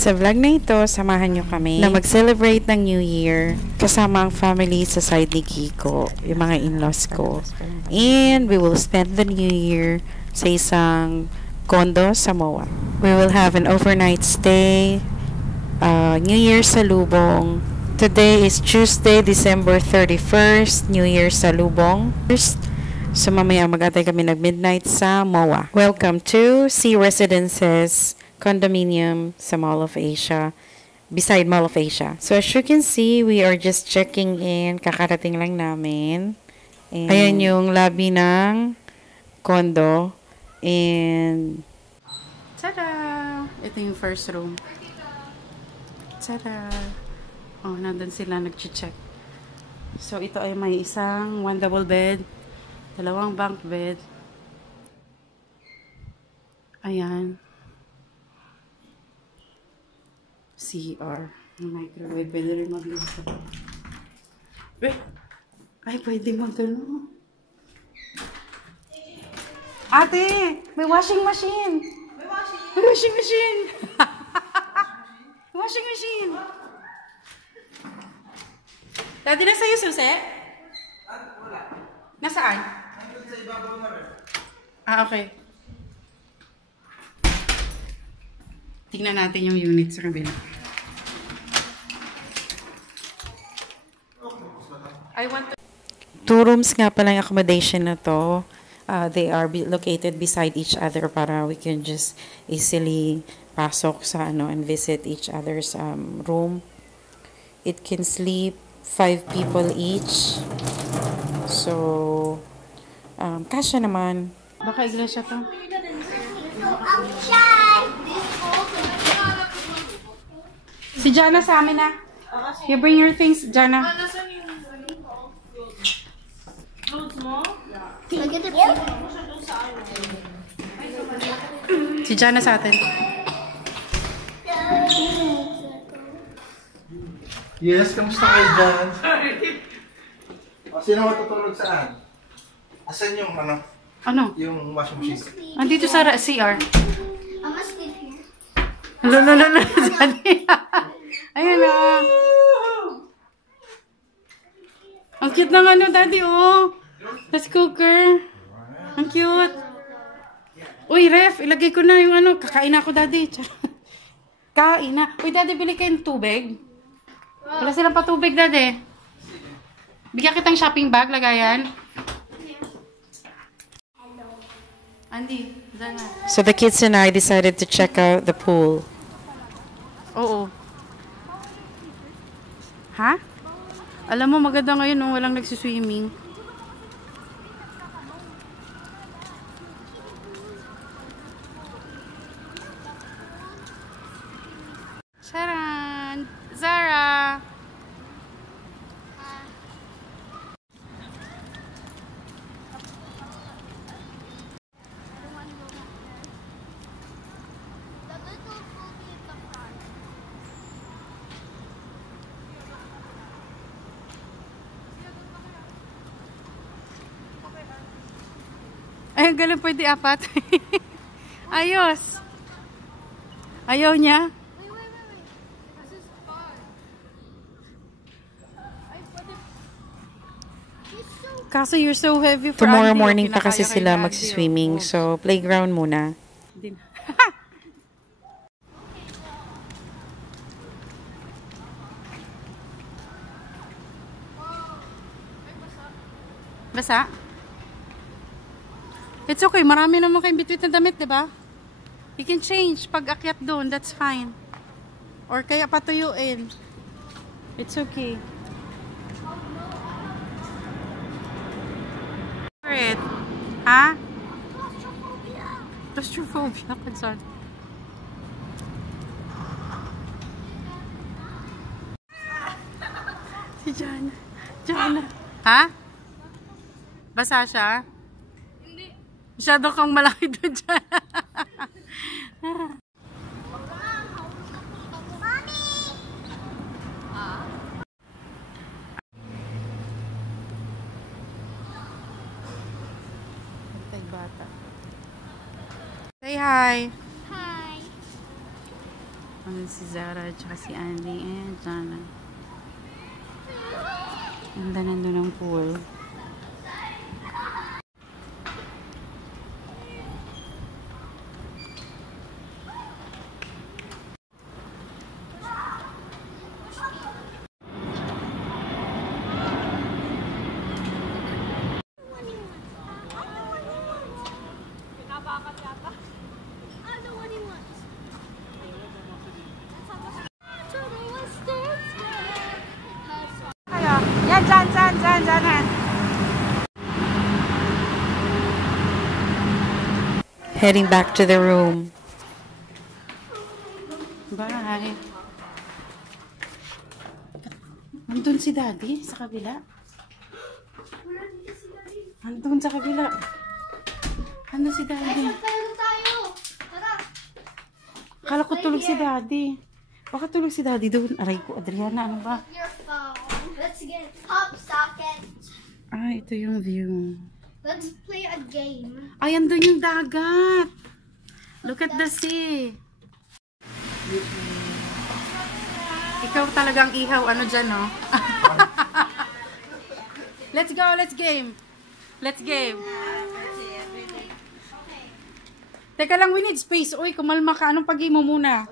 Sa vlog na ito, samahan nyo kami na mag-celebrate ng New Year kasama ang family sa side ni Kiko, yung mga in-laws ko. And we will spend the New Year sa isang condo sa MOA. We will have an overnight stay, New Year sa Lubong. Today is Tuesday, December 31st, New Year sa Lubong. So mamaya mag-atay kami nag-midnight sa MOA. Welcome to Sea Residences Condominium sa Mall of Asia, beside Mall of Asia. So as you can see, we are just checking in. Kakarating lang namin. And ayan yung lobby ng condo. And tada! Ito yung first room. Tada! Oh, nandun sila nag-check. So ito ay may isang one double bed, dalawang bunk bed. Ayan. CR. Microwave. Pwede rin mag-luto. Ay, pwede mag-ano. Ate! May washing machine! May washing machine! Washing machine! Dati na sa'yo, Susi? Wala. Nasaan? Nandun sa ibabaw na rin. Ah, okay. Tingnan natin yung unit sa kabila. Two rooms nga pala yung accommodation na to. They are located beside each other para we can just easily pasok sa and visit each other's room. It can sleep 5 people each. So, kasya naman. Baka iglesia to. Si Jana sa amin na. You bring your things, Jana. Si Jana sa atin. Yes, kamusta kayo dyan? O, sino matutulog saan? Asan yung Ano? yung washing machine? Andito sa CR. I'm gonna sleep here. Lolo. Ayun na. Ang cute ng daddy, oh. Rice cooker. Ang cute. Uy, ref, ilagay ko na yung kakain ako, daddy. Kain na. Uy, daddy, bili kayong tubig. Wala silang patubig, daddy. Bigyan kitang shopping bag, lagayan. Andy, dyan na. So the kids and I decided to check out the pool. Oo. Ha? Alam mo, maganda ngayon nung walang nagsiswimming. Sharon! Zara! Ay, galing pwede apat. Ayos. Ayaw niya. Kaso you're so heavy for tomorrow Andy, morning pa kasi sila magsiswimming. So, playground muna. Basa? It's okay. Marami naman kayong bitwit na damit, di ba? You can change. Pag akyat doon, that's fine. Or kaya patuyuin. It's okay. Ha? Claustrophobia. Kansan? Si Jana. Jana. Ha? Basa siya? Hindi. Masyado kang malaki doon, Jana. Bata. Say hi. Hi. Ano si Zara at si Andy and Jana. Ganda nandun ang pool. Yan, dyan. Heading back to the room. Bye. Andun si Daddy sa kabila. Andun sa kabila. Andun si Daddy. Akala ko tulog si Daddy. Baka tulog si Daddy doon. Aray ko, Adriana, ano ba? Your phone. Let's get pop socket. Ah, ito yung view. Let's play a game. Ay, andun yung dagat. Look at the sea. Ikaw talagang ihaw. Ano dyan, no? Let's go, let's game. Let's game. Teka lang, we need space. Uy, kumalma ka. Anong pag-game mo muna?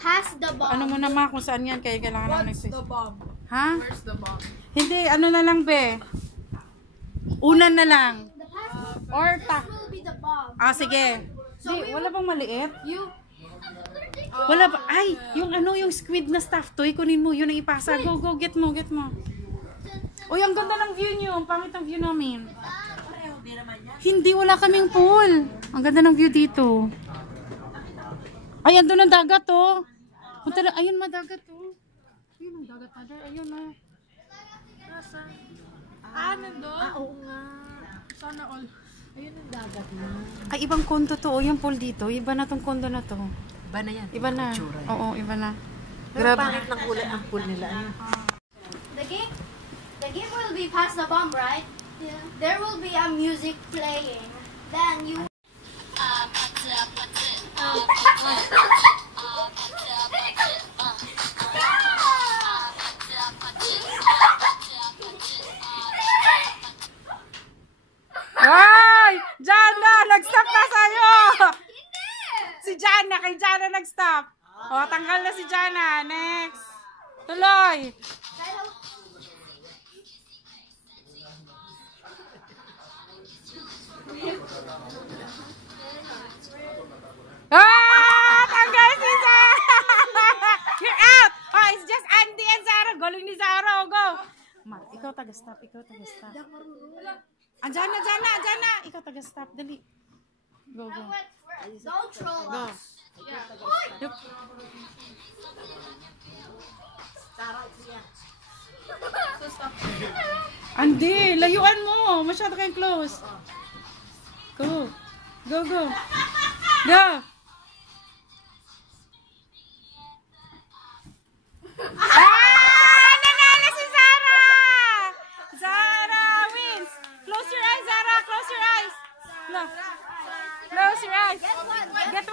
Pass the ball. Ano mo naman kung saan yan? Kaya kailangan ng space. The bomb? Ha? Where's the bomb? Hindi, ano na lang, be. Unan na lang. The pass Or ta. will be the ball. Ah, sige. Di, wala bang maliit? You. Wala ba? Ay, yung ano, yung squid na stuffed toy, kunin mo, yun ang ipasa. Go, go, get mo. Uy, ang ganda ng view nyo. Ang pangit ang view namin. Hindi, wala kaming pool. Ang ganda ng view dito. Ay, andun ang dagat, oh. Punta na, ayun, madagat, oh. Ayun ang dagat, mother. Ayun, oh. Nandun? Oo nga. Sana all. Ayun ang dagat na. Ay, ibang kondo to, oh. Yung pool dito. Iba na tong kondo na to. Iba na yan. Iba na. Oo, iba na. Pero pangit ng kulay ang pool nila. The game will be pass the bomb, right? Yeah. There will be a music playing. Then you. Ay! Jana! Nag-stop na sa'yo! Si Jana! Kay Jana nag-stop. O, tanggal na si Jana. Next. Tuloy. Ah! Tanggal si Zara! You're out! Oh, it's just Andy and Zara. Galing ni Zara. Oh, go. Ma, ikaw taga-stop. Jana. Ikaw taga-stop. Dali. Go. Don't troll Go. us. Yup. Andy, layuan mo. Masyado kayong close. Go. Go. Nanalo si Zara! Zara wins! Close your eyes, Zara! Close your eyes! Close your eyes! Get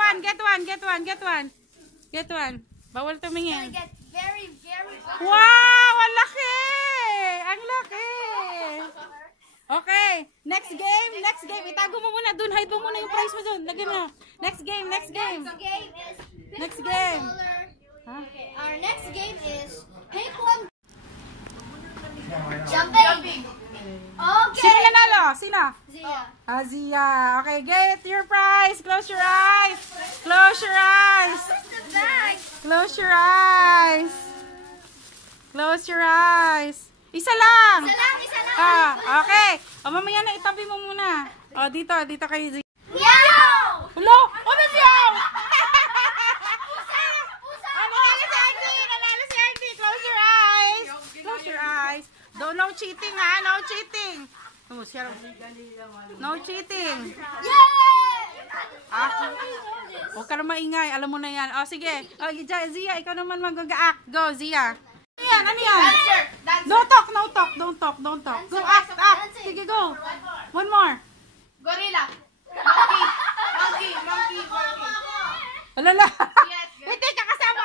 one! Bawal tumingin. Get very, very. Wow! Ang laki! Okay, next game. Itago mo muna dun. Hide mo muna yung prize mo dun. Lagyan mo. Next game. Next game is. Next pick game. one color. Huh? Okay, our next game is pick one. Jumping. Okay. Sino nanalo? Sino? Zia. Zia. Okay, get your prize. Close your eyes. Where's the bag? Close your eyes. Isa lang. Isa lang. Okay. O, mamaya na, itabi mo muna. O, dito kayo. Meow! Hello? Ano diyaw? Nanalo si Andy. Close your eyes. No cheating, ha? No cheating. No cheating. Yay! Huwag ka na maingay. Alam mo na yan. O, sige. O, Zia, ikaw naman mag-act. Go, Zia. Ano yan? Don't talk. Go, act. Sige, go. One more. Gorilla. Monkey. Alala. Wait, teka, kasama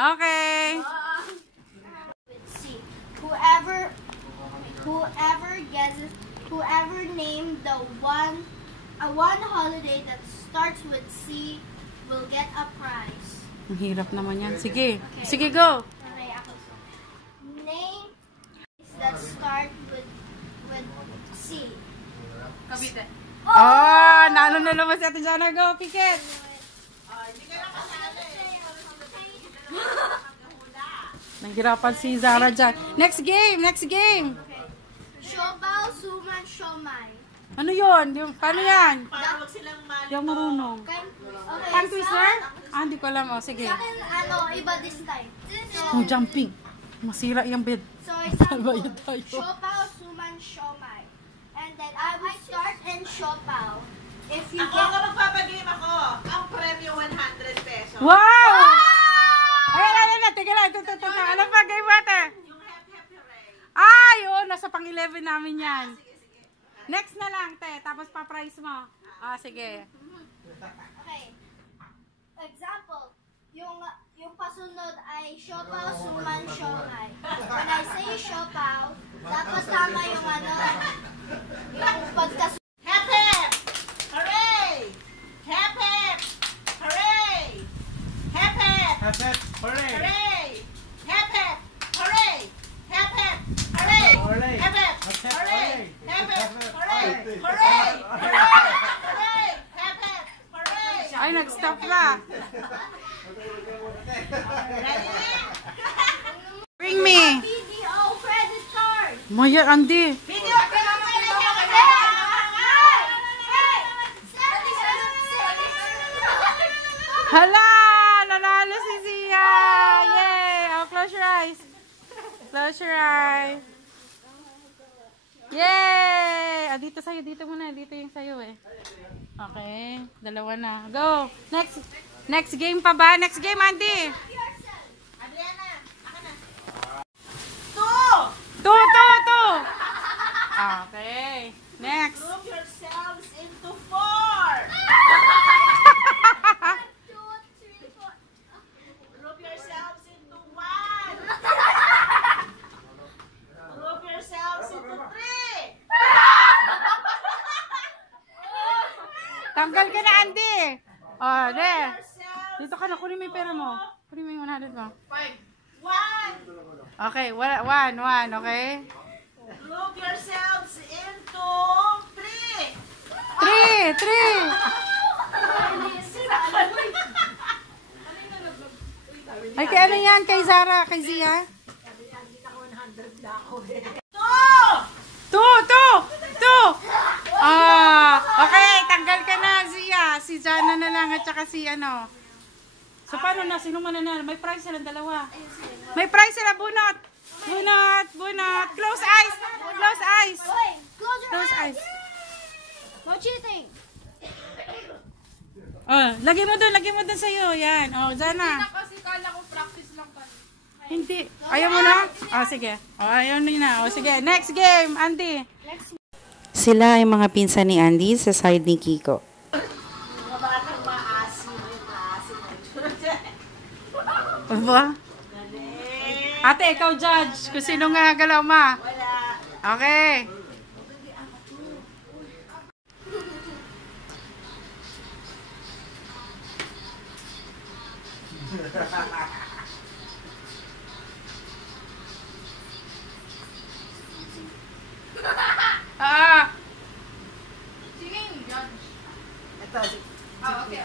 Okay. C. Whoever named the one holiday that starts with C will get a prize. Ang hirap naman yan. Sige. Sige, go. Okay, ako. Name that start with C. Cavite. Oh, naano na naman si Ate Jana. Go, Pikit. Nanghirapan si Zara dyan. Next game. Okay. Siopaw, suman, siomay. Ano yun? Paano yan? Para wag silang mali. Hindi ako marunong. Okay. Tongue twister? Hindi ko alam. Oh, sige. Sa akin, iba this time. Oh, jumping. Masira yung bed. So, example, Bayad tayo. siopaw, suman, siomay. And then, I will start in siopaw. If you Ako get... magpapagame ako. Ang premyo 100 pesos. Wow! Ay, ala. Teka lang. Ito. Alam pa, game water. Yung happy ray. Ay, oo. Nasa pang 11 namin yan. Next na lang, te. Tapos pa-price mo. Sige. Okay. Example, yung pasunod ay siopaw, suman, siomay. When I say siopaw, dapat tama yung yung pagkasunod. Hep hep! Hooray! Hep hep! Hooray! Hep hep! Hep hep, hooray! Hooray! Hep hep! Hooray! Hep hep! Hooray! Hooray! Hep hep! Hep hep, Hooray! hooray! Hep hep! Hooray! Hooray! Hooray! Hooray! Hooray! Hep hep! Hooray! Ay, nag-stop na. Ready? Bring me. BDO credit card. Maya, Andy. Video! Hala! Nanalo si Zia! Yay! Oh, close your eyes. Close your eyes. Yay! Dito sa'yo. Dito muna. Dito yung sa'yo eh. Okay. Dalawa na. Go! Next game pa ba? Next game, Andy! Adriana, akin na. 2! Two! Okay. Next. Group yourselves into 4! Group yourselves into 1! Group yourselves into 3! Tanggal ka na, Andy! Oh, there. Yourselves Dito ka na. Kunin mo yung pera mo. Kunin mo yung 100 mo. 1! Okay. One. Okay? Group yourselves into 3! Three! Ay, kay ano yan? Kay Zara? Kay Zia? 2! Two! Okay. Tanggal ka na, Zia. Si Jana na lang at saka si ano. So, paano na? Sino mananalo? May prize silang dalawa. May prize sila. Bunot. Close eyes. Wait, close your Close eyes. eyes. No cheating. Lagay mo dun sa'yo. Yan. Jana. Kasi kala ko practice lang pa. Hindi. Ayaw mo na? Sige. Ayaw na. Sige. Next game, Andy. Sila ay mga pinsan ni Andy sa side ni Kiko. Mga batang maasim yung maasim. Aba? Ate, ikaw judge. Kung sino nga galaw ma. Wala. Okay. Sino yung judge? Ito, Okay.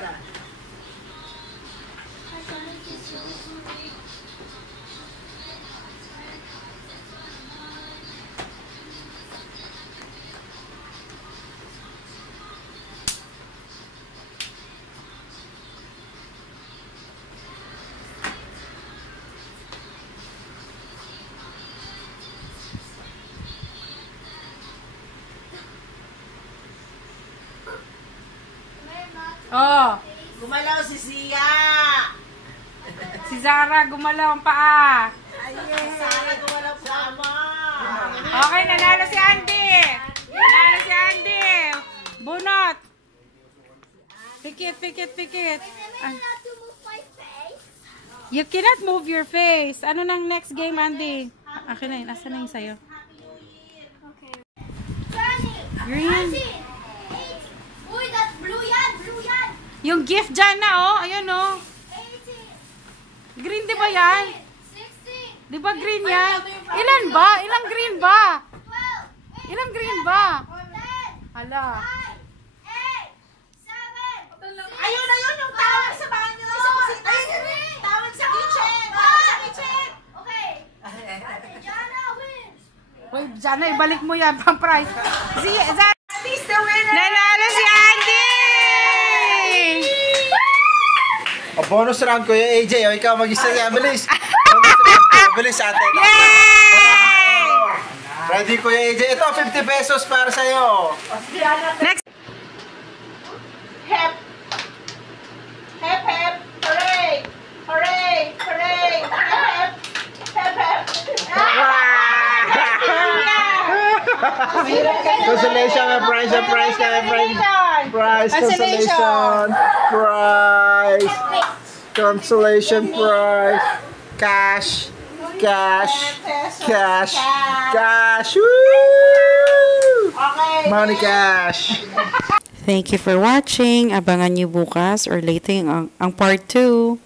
Gumalaw si Sia. Si Zara gumalaw ang paa. Sana gumalaw sama. Okay, nanalo si Andy. Bunot. Pikit. Maybe not to move my face. You cannot move your face. Ano nang next game, Andy? Akin na yun. Asa na yung sayo? Okay. Johnny! Green. Auntie! Uy, that blue yan! Blue yan! Yung gift dyan na, oh. Ayun, oh. 18! Green, di ba yan? 16! Di ba green yan? Ilan ba? Ilang green ba? 12! Ilang green ba? 10! Hala. 9! 8! 7! Ayun, yung tawag sa banyo. Sa kusina. Tawag sa kitchen. Tawag sa kitchen. Okay. Ate Jana wins. Uy, Jana, ibalik mo yan pang prize. Si Andy's the winner. Nanalo si Andy! O, bonus round, Kuya AJ. O, ikaw mag-isa niya. Bilis. Bonus round. Bilis, ate. Yay! Ready, Kuya AJ. Ito, 50 pesos para sa'yo. Next. Hep. Hep, hep. Hooray. Hooray. Hooray. Hep, hep. Consolation, may prize, may prize, may prize. Prize, consolation, prize, consolation, prize, cash, cash, cash, cash, woo! Okay. Money cash. Thank you for watching. Abangan niyo bukas or later ang part 2.